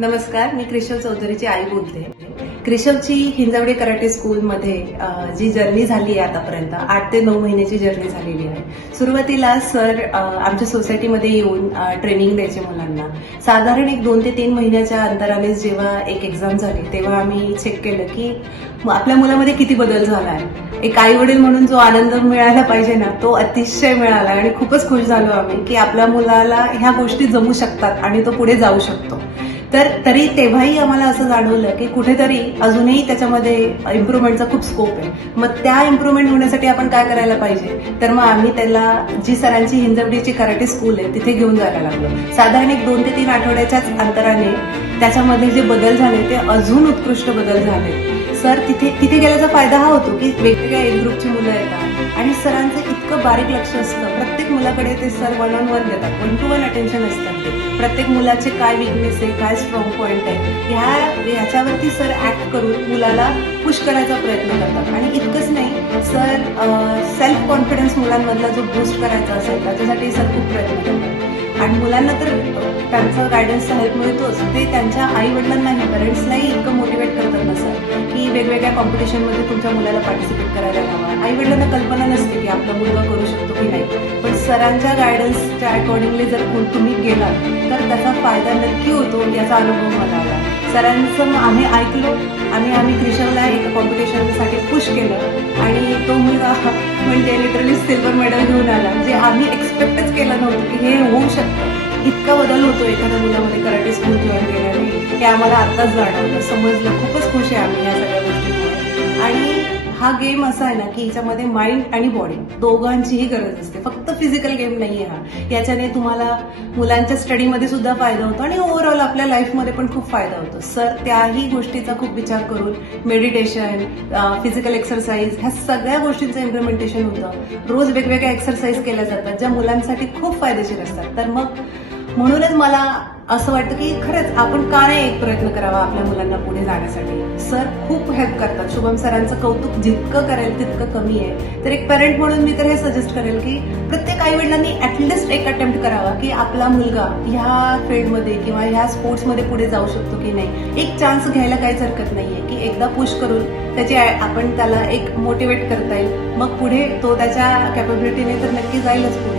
नमस्कार, मी क्रिशव चौधरीची आई बोलते. क्रिशवची हिंजवडी कराटे स्कूलमध्ये जी जर्नी झाली आहे आतापर्यंत 8 ते 9 महिन्याची जर्नी झालेली आहे. सुरुवातीला सर आमच्या सोसायटीमध्ये येऊन ट्रेनिंग द्यायचे मुलांना. साधारण एक 2 ते 3 महिन्याच्या अंतराने जेव्हा एक एक्झाम झाली तेव्हा आम्ही चेक केलं की आपल्या मुलामध्ये किती बदल झाला आहे. एक आई वडील म्हणून जो आनंद मिळायला पाहिजे ना तो अतिशय मिळाला आणि खूपच खुश झालो आम्ही की आपल्या मुलाला ह्या गोष्टी जमू शकतात आणि तो पुढे जाऊ शकतो. तरी तेव्हाही आम्हाला असं जाणवलं की कुठेतरी अजूनही त्याच्यामध्ये इम्प्रुव्हमेंटचा खूप स्कोप आहे. मग त्या इम्प्रुव्हमेंट होण्यासाठी आपण काय करायला पाहिजे, तर मग आम्ही त्याला जी सरांची हिंजवडीची कराटे स्कूल आहे तिथे घेऊन जायला लागलो. साधारण एक 2 ते 3 आठवड्याच्याच अंतराने त्याच्यामध्ये जे बदल झाले ते अजून उत्कृष्ट बदल झाले. सर तिथे गेल्याचा फायदा हा होतो की वेगवेगळ्या एज ग्रुपची मुलं येतात आणि सरांचं इतकं बारीक लक्ष असतं. प्रत्येक मुलाकडे ते सर 1-on-1 देतात, 1-to-1 अटेन्शन असतं. ते प्रत्येक मुलाचे काय विकनेस आहे, काय स्ट्रॉंग पॉईंट आहे ह्याच्यावरती सर ऍक्ट करून मुलाला पुश करायचा प्रयत्न करतात. आणि इतकंच नाही, सर सेल्फ कॉन्फिडन्स मुलांमधला जो बूस्ट करायचा असेल त्याच्यासाठी सर खूप प्रयत्न करतात. आणि मुलांना तर त्यांचं गायडन्सचा हेल्प मिळतोच, ते त्यांच्या आई वडिलांनाही पेरेंट्सलाही इतकं मोटिवेट करतात ना सर की वेगवेगळ्या कॉम्पिटिशनमध्ये तुमच्या मुलाला पार्टिसिपेट करायला हवा. आई वडिलांना कल्पना नसते की आपला मुलगा करू शकतो की नाही, पण सरांच्या गायडन्सच्या अकॉर्डिंगली जर तुम्ही गेलात तर त्याचा फायदा नक्की होतो याचा अनुभव मला आला. सरांचं आम्ही ऐकलो आणि आम्ही क्रिशवला एका कॉम्पिटिशनसाठी पुश केलं आणि तो मुलगा म्हणजे लिटरली सिल्वर मेडल घेऊन आला, जे आम्ही एक्सपेक्टच केलं नव्हतं की हे होऊ शकतं. इतका बदल होतो एखाद्या मुलामध्ये कराटे स्कूल जॉईन केल्याने हे आम्हाला आत्ताच जाणवलं, समजलं. खूपच खुश आहे आम्ही या सगळ्या गोष्टींमुळे. आणि हा गेम असा आहे ना की याच्यामध्ये माइंड आणि बॉडी दोघांचीही गरज असते, फक्त फिजिकल गेम नाहीये हा. याच्याने तुम्हाला मुलांच्या स्टडीमध्ये सुद्धा फायदा होतो आणि ओव्हरऑल आपल्या लाईफमध्ये पण खूप फायदा होतो. सर त्याही गोष्टीचा खूप विचार करून मेडिटेशन, फिजिकल एक्सरसाइज ह्या सगळ्या गोष्टींचं इम्प्लिमेंटेशन होतं. रोज वेगवेगळ्या एक्सरसाइज केल्या जातात ज्या मुलांसाठी खूप फायदेशीर असतात. तर मग म्हणूनच मला असं वाटतं की खरंच आपण का नाही एक प्रयत्न करावा आपल्या मुलांना पुढे जाण्यासाठी. सर खूप हेल्प करतात. शुभम सरांचं कौतुक जितकं करेल तितकं कमी आहे. तर एक पेरेंट म्हणून मी तर हे सजेस्ट करेल की प्रत्येक आई वडिलांनी ऍटलिस्ट एक अटेम्प्ट करावा की आपला मुलगा ह्या फील्डमध्ये किंवा ह्या स्पोर्ट्समध्ये पुढे जाऊ शकतो की नाही. एक चान्स घ्यायला काहीच हरकत नाहीये की एकदा पुश करून त्याची आपण त्याला एक मोटिवेट करता येईल. मग पुढे तो त्याच्या कॅपेबिलिटीने तर नक्की जाईलच पुढे.